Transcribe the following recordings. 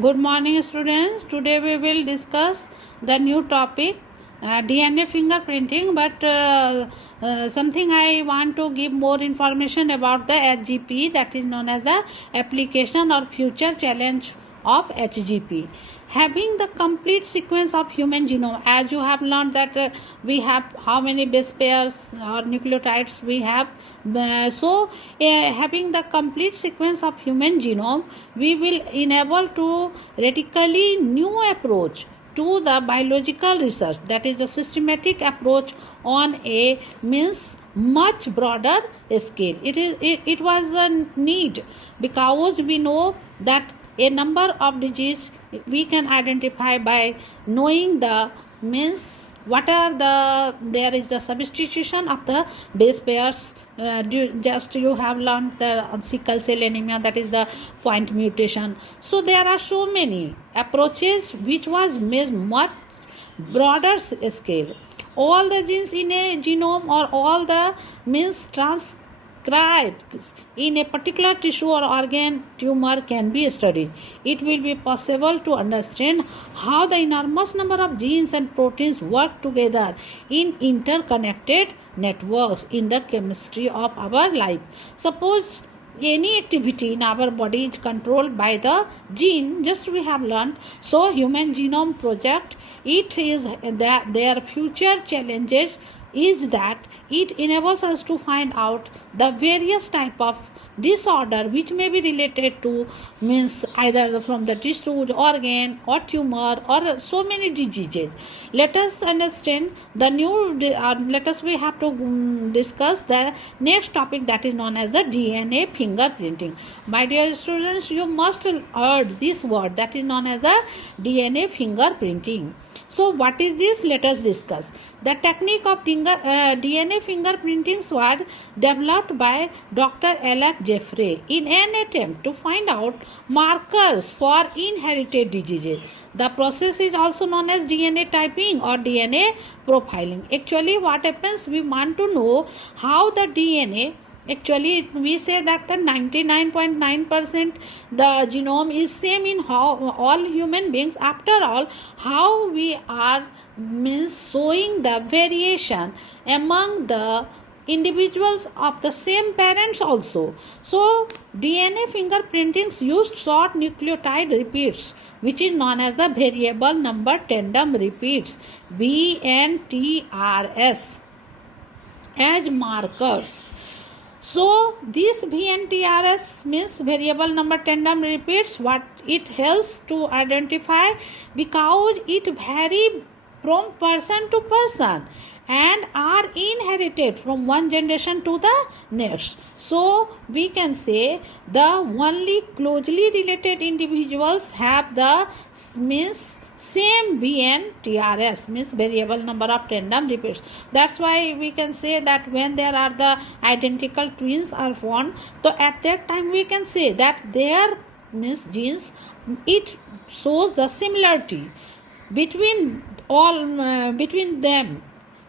Good morning, students. Today we will discuss the new topic DNA fingerprinting, but something I want to give more information about the HGP, that is known as the application or future challenge of HGP. Having the complete sequence of human genome, as you have learned that we have how many base pairs or nucleotides we have. Having the complete sequence of human genome, we will enable to radically new approach to the biological research, that is a systematic approach on a means much broader scale. It was a need because we know that a number of diseases we can identify by knowing the means what are there is the substitution of the base pairs. Just you have learned the sickle cell anemia, that is the point mutation. So there are so many approaches which was made much broader scale. All the genes in a genome or all the means transcribed in a particular tissue or organ tumor can be studied. It will be possible to understand how the enormous number of genes and proteins work together in interconnected networks in the chemistry of our life. Suppose any activity in our body is controlled by the gene, just we have learned. So Human Genome Project, it is that their future challenges is that it enables us to find out the various type of disorder which may be related to means either from the tissue, organ or tumor or so many diseases. Let us understand the new we have to discuss the next topic, that is known as the DNA fingerprinting. My dear students, you must heard this word, that is known as the DNA fingerprinting. So what is this? Let us discuss. The technique of DNA fingerprinting was developed by Dr. Alec Jeffrey in an attempt to find out markers for inherited diseases. The process is also known as DNA typing or DNA profiling. Actually, what happens, we want to know how the DNA, actually we say that the 99.9% the genome is same in all human beings. After all, how we are means showing the variation among the individuals of the same parents also. So DNA fingerprintings used short nucleotide repeats, which is known as the variable number tandem repeats, VNTRS, as markers. So this VNTRS means variable number tandem repeats. What it helps to identify, because it vary from person to person and are inherited from one generation to the next. So we can say the only closely related individuals have the means same VNTRS, means variable number of tandem repeats. That's why we can say that when there are the identical twins are formed, so at that time we can say that their means genes, it shows the similarity between all between them.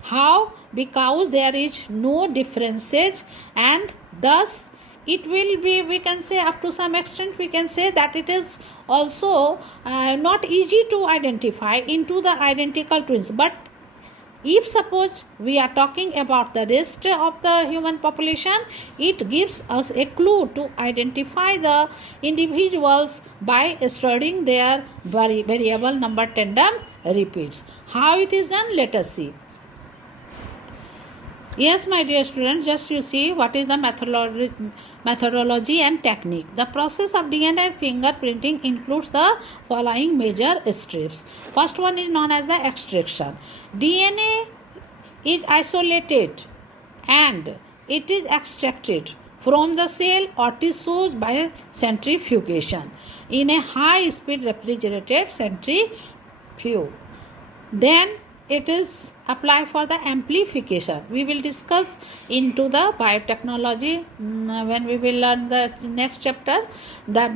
How? Because there is no differences, and thus it will be, we can say up to some extent we can say that it is also not easy to identify into the identical twins. But if suppose we are talking about the rest of the human population, it gives us a clue to identify the individuals by studying their variable number tandem repeats. How it is done? Let us see. Yes, my dear students, just you see what is the methodology and technique. The process of DNA fingerprinting includes the following major steps. First one is known as the extraction. DNA is isolated and it is extracted from the cell or tissues by centrifugation in a high-speed refrigerated centrifuge. Then it is apply for the amplification. We will discuss into the biotechnology when we will learn the next chapter, the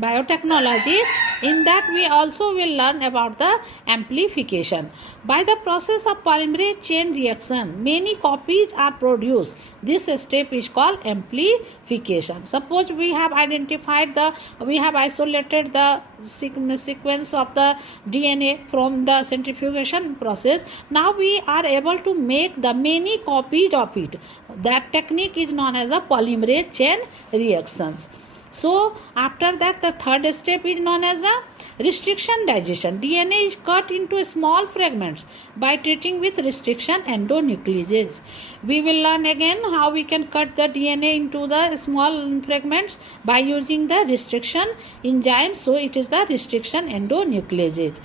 biotechnology. In that we also will learn about the amplification. By the process of polymerase chain reaction, many copies are produced. This step is called amplification. Suppose we have isolated the sequence of the DNA from the centrifugation process. Now we are able to make the many copies of it. That technique is known as a polymerase chain reactions. So after that, the third step is known as a restriction digestion. DNA is cut into small fragments by treating with restriction endonucleases. We will learn again how we can cut the DNA into the small fragments by using the restriction enzyme. So it is the restriction endonucleases.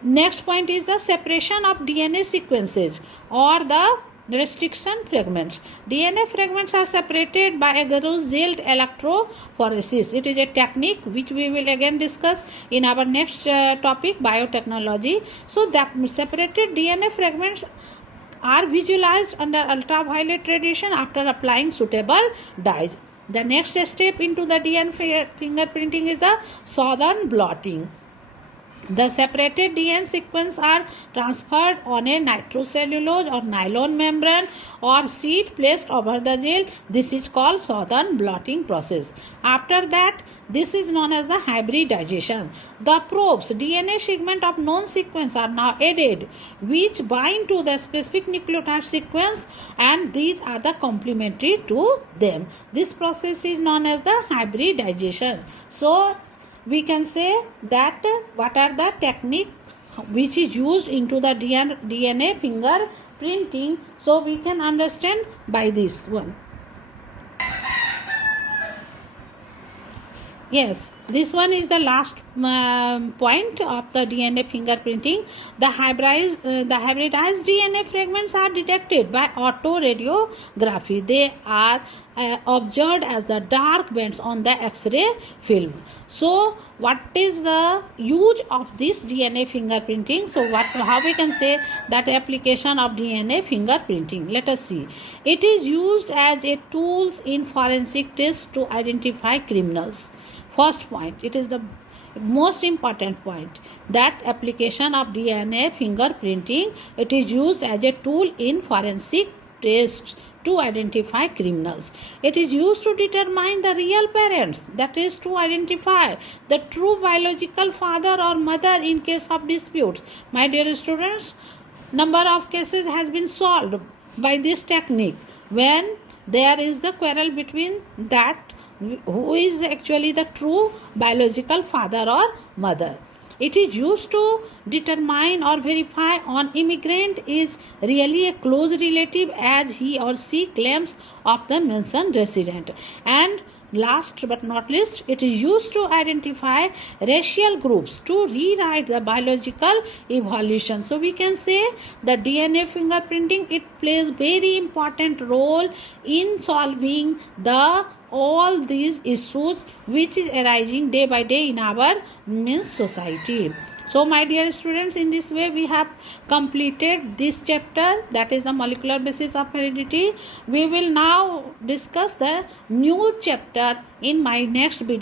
Next point is the separation of DNA sequences or the restriction fragments. DNA fragments are separated by agarose-gelled electrophoresis. It is a technique which we will again discuss in our next topic, biotechnology. So the separated DNA fragments are visualized under ultraviolet radiation after applying suitable dyes. The next step into the DNA fingerprinting is the Southern blotting. The separated DNA sequence are transferred on a nitrocellulose or nylon membrane or sheet placed over the gel. This is called Southern blotting process. After that, this is known as the hybridization. The probes, DNA segment of known sequence are now added, which bind to the specific nucleotide sequence, and these are the complementary to them. This process is known as the hybridization. So we can say that what are the technique which is used into the DNA fingerprinting. So we can understand by this one. Yes, this one is the last point of the DNA fingerprinting. The hybridized DNA fragments are detected by autoradiography. They are observed as the dark bands on the X-ray film. So, what is the use of this DNA fingerprinting? So, how we can say that the application of DNA fingerprinting? Let us see. It is used as a tool in forensic tests to identify criminals. First point, it is the most important point, that application of DNA fingerprinting, it is used as a tool in forensic tests to identify criminals. It is used to determine the real parents, that is to identify the true biological father or mother in case of disputes. My dear students, number of cases has been solved by this technique when there is a quarrel between that who is actually the true biological father or mother. It is used to determine or verify on immigrant is really a close relative as he or she claims of the mentioned resident. And last but not least, it is used to identify racial groups to rewrite the biological evolution. So we can say the DNA fingerprinting, it plays very important role in solving all these issues which is arising day by day in our society. So my dear students, in this way we have completed this chapter, that is the molecular basis of heredity. We will now discuss the new chapter in my next video.